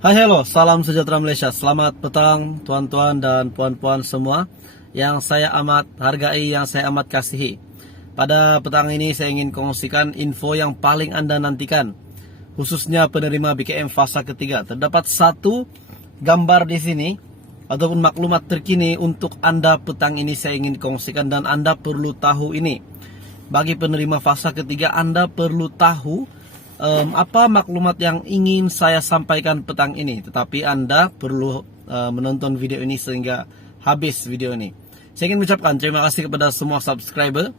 Hai hello, salam sejahtera Malaysia. Selamat petang tuan-tuan dan puan-puan semua yang saya amat hargai, yang saya amat kasihi. Pada petang ini saya ingin kongsikan info yang paling Anda nantikan, khususnya penerima BKM fasa ketiga. Terdapat satu gambar di sini ataupun maklumat terkini untuk Anda petang ini saya ingin kongsikan dan Anda perlu tahu ini. Bagi penerima fasa ketiga, Anda perlu tahu apa maklumat yang ingin saya sampaikan petang ini. Tetapi Anda perlu menonton video ini sehingga habis video ini. Saya ingin mengucapkan terima kasih kepada semua subscriber.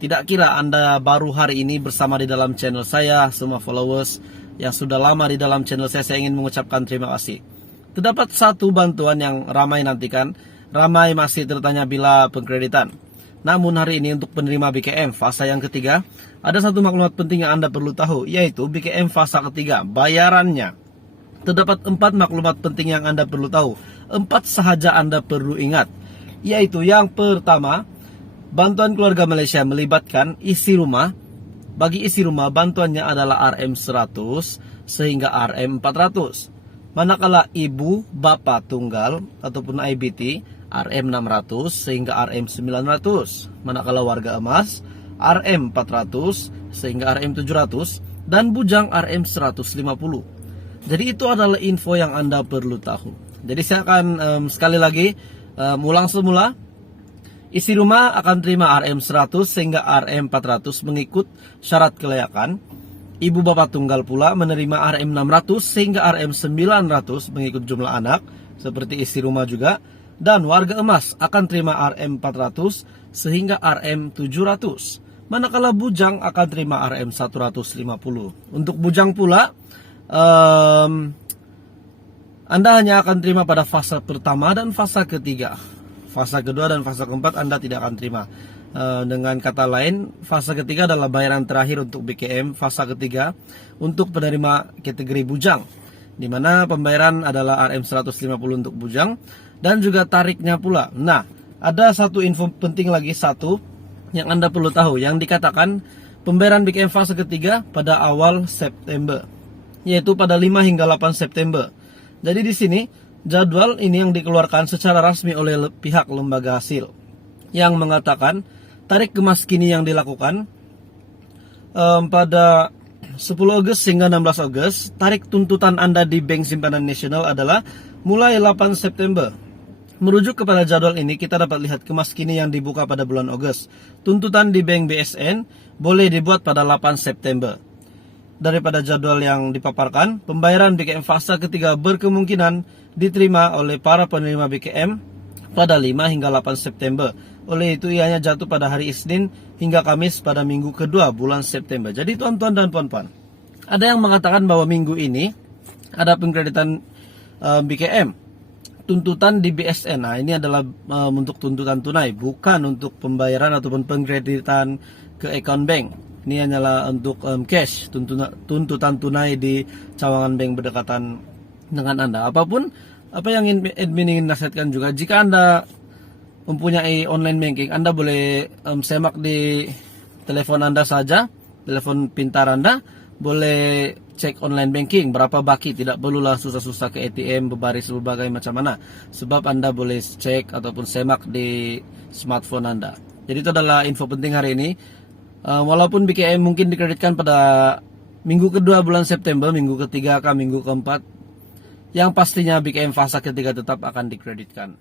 Tidak kira Anda baru hari ini bersama di dalam channel saya, semua followers yang sudah lama di dalam channel saya ingin mengucapkan terima kasih. Terdapat satu bantuan yang ramai nantikan, ramai masih tertanya bila pengkreditan. Namun hari ini untuk penerima BKM fasa yang ketiga, ada satu maklumat penting yang Anda perlu tahu, yaitu BKM fasa ketiga, bayarannya. Terdapat 4 maklumat penting yang Anda perlu tahu. 4 sahaja Anda perlu ingat, yaitu yang pertama, bantuan keluarga Malaysia melibatkan isi rumah. Bagi isi rumah, bantuannya adalah RM100 sehingga RM400. Manakala ibu, bapa tunggal ataupun IBT, RM600 sehingga RM900. Manakala warga emas, RM400 sehingga RM700. Dan bujang RM150. Jadi itu adalah info yang Anda perlu tahu. Jadi saya akan sekali lagi ulang semula. Isi rumah akan terima RM100 sehingga RM400 mengikut syarat kelayakan. Ibu bapak tunggal pula menerima RM600 sehingga RM900 mengikut jumlah anak, seperti isi rumah juga. Dan warga emas akan terima RM400 sehingga RM700. Manakala bujang akan terima RM150. Untuk bujang pula, Anda hanya akan terima pada fasa pertama dan fasa ketiga. Fasa kedua dan fasa keempat Anda tidak akan terima. Dengan kata lain, fasa ketiga adalah bayaran terakhir untuk BKM fasa ketiga untuk penerima kategori bujang, di mana pembayaran adalah RM150 untuk bujang dan juga tariknya pula. Nah, ada satu info penting lagi yang Anda perlu tahu, yang dikatakan pembayaran BKM fase ketiga pada awal September, yaitu pada 5 hingga 8 September. Jadi di sini jadwal ini yang dikeluarkan secara resmi oleh pihak lembaga hasil, yang mengatakan tarik kemas kini yang dilakukan pada 10 Agustus hingga 16 Agustus. Tarik tuntutan Anda di Bank Simpanan Nasional adalah mulai 8 September. Merujuk kepada jadwal ini, kita dapat lihat kemas kini yang dibuka pada bulan Agustus. Tuntutan di Bank BSN boleh dibuat pada 8 September. Daripada jadwal yang dipaparkan, pembayaran BKM fasa ketiga berkemungkinan diterima oleh para penerima BKM pada 5 hingga 8 September. Oleh itu ianya jatuh pada hari Isnin hingga Kamis pada minggu kedua bulan September. Jadi tuan-tuan dan puan-puan, ada yang mengatakan bahwa minggu ini ada pengkreditan BKM, tuntutan di BSN. Nah, ini adalah untuk tuntutan tunai, bukan untuk pembayaran ataupun pengkreditan ke account bank. Ini hanyalah untuk cash, tuntutan tunai di cawangan bank berdekatan dengan Anda. Apa yang admin ingin nasihatkan juga, jika Anda mempunyai online banking, Anda boleh semak di telepon Anda saja, telepon pintar Anda, boleh cek online banking berapa baki, tidak perlulah susah-susah ke ATM berbaris berbagai macam mana, sebab Anda boleh cek ataupun semak di smartphone Anda. Jadi itu adalah info penting hari ini. Walaupun BKM mungkin dikreditkan pada minggu kedua bulan September, minggu ketiga ke minggu keempat, yang pastinya BKM fasa ketiga tetap akan dikreditkan.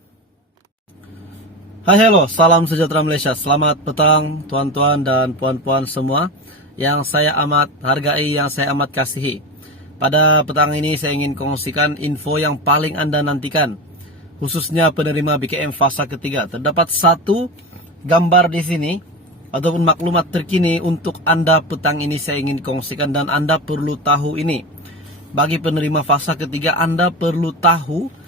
Hai hello, salam sejahtera Malaysia. Selamat petang tuan-tuan dan puan-puan semua yang saya amat hargai, yang saya amat kasihi. Pada petang ini saya ingin kongsikan info yang paling Anda nantikan, khususnya penerima BKM fasa ketiga. Terdapat satu gambar di sini ataupun maklumat terkini untuk Anda petang ini saya ingin kongsikan dan Anda perlu tahu ini. Bagi penerima fasa ketiga, Anda perlu tahu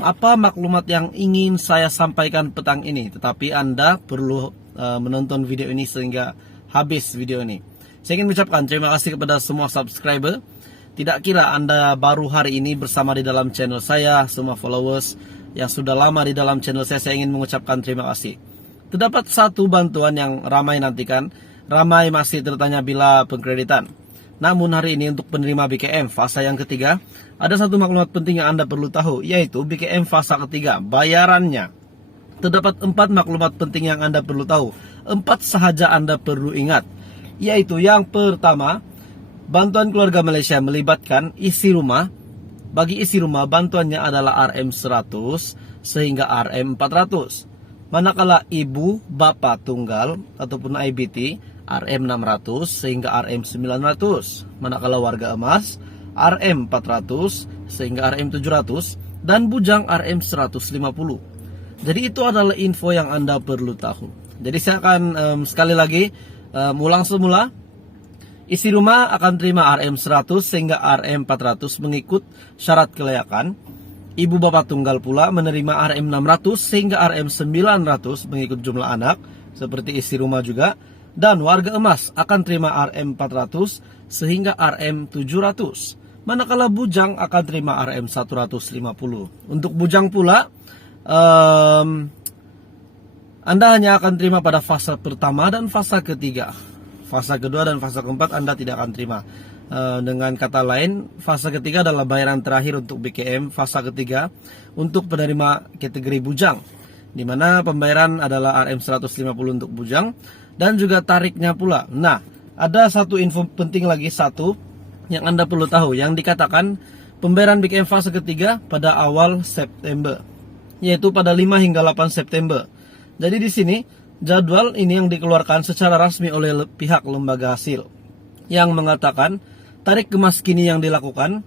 apa maklumat yang ingin saya sampaikan petang ini. Tetapi Anda perlu menonton video ini sehingga habis video ini. Saya ingin mengucapkan terima kasih kepada semua subscriber. Tidak kira Anda baru hari ini bersama di dalam channel saya, semua followers yang sudah lama di dalam channel saya ingin mengucapkan terima kasih. Terdapat satu bantuan yang ramai nantikan, ramai masih tertanya bila pengkreditan. Namun hari ini untuk penerima BKM fasa yang ketiga, ada satu maklumat penting yang Anda perlu tahu, yaitu BKM fasa ketiga, bayarannya. Terdapat 4 maklumat penting yang Anda perlu tahu. 4 sahaja Anda perlu ingat, yaitu yang pertama, bantuan keluarga Malaysia melibatkan isi rumah. Bagi isi rumah, bantuannya adalah RM100 sehingga RM400. Manakala ibu, bapa tunggal ataupun IBT, RM600 sehingga RM900. Manakala warga emas, RM400 sehingga RM700. Dan bujang RM150. Jadi itu adalah info yang Anda perlu tahu. Jadi saya akan sekali lagi ulang semula. Isi rumah akan terima RM100 sehingga RM400 mengikut syarat kelayakan. Ibu bapak tunggal pula menerima RM600 sehingga RM900 mengikut jumlah anak, seperti isi rumah juga. Dan warga emas akan terima RM400 sehingga RM700. Manakala bujang akan terima RM150. Untuk bujang pula, Anda hanya akan terima pada fase pertama dan fase ketiga. Fase kedua dan fase keempat Anda tidak akan terima. Dengan kata lain, fase ketiga adalah bayaran terakhir untuk BKM fase ketiga untuk penerima kategori bujang, di mana pembayaran adalah RM150 untuk bujang dan juga tariknya pula. Nah, ada satu info penting lagi yang Anda perlu tahu, yang dikatakan pembayaran BKM fase ketiga pada awal September, yaitu pada 5 hingga 8 September. Jadi di sini jadwal ini yang dikeluarkan secara resmi oleh pihak lembaga hasil, yang mengatakan tarik kemas kini yang dilakukan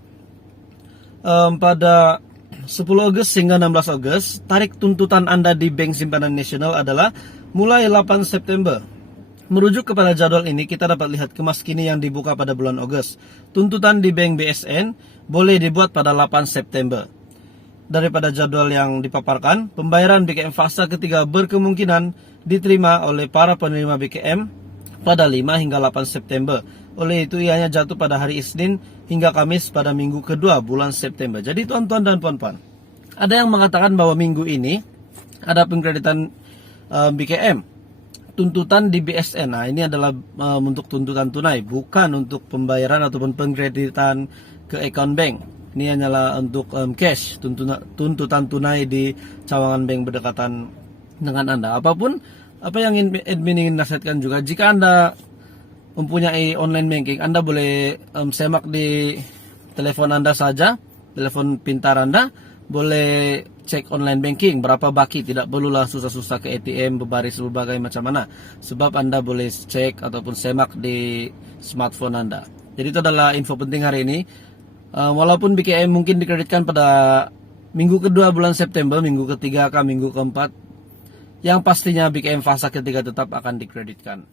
pada 10 Agustus hingga 16 Agustus. Tarik tuntutan Anda di Bank Simpanan Nasional adalah mulai 8 September. Merujuk kepada jadwal ini, kita dapat lihat kemas kini yang dibuka pada bulan Agustus. Tuntutan di Bank BSN boleh dibuat pada 8 September. Daripada jadwal yang dipaparkan, pembayaran BKM fase ketiga berkemungkinan diterima oleh para penerima BKM pada 5 hingga 8 September. Oleh itu ianya jatuh pada hari Isnin hingga Kamis pada minggu kedua bulan September. Jadi tuan-tuan dan puan-puan, ada yang mengatakan bahwa minggu ini ada pengkreditan BKM, tuntutan di BSN. Nah, ini adalah untuk tuntutan tunai, bukan untuk pembayaran ataupun pengkreditan ke account bank. Ini hanyalah untuk cash, tuntutan tunai di cawangan bank berdekatan dengan Anda. Apapun apa yang admin ingin nasihatkan juga, jika Anda mempunyai online banking, Anda boleh semak di telepon Anda saja, telepon pintar Anda, boleh cek online banking berapa baki, tidak perlulah susah-susah ke ATM berbaris berbagai macam mana, sebab Anda boleh cek ataupun semak di smartphone Anda. Jadi itu adalah info penting hari ini. Walaupun BKM mungkin dikreditkan pada minggu kedua bulan September, minggu ketiga ke minggu keempat, yang pastinya BKM fase ketiga tetap akan dikreditkan.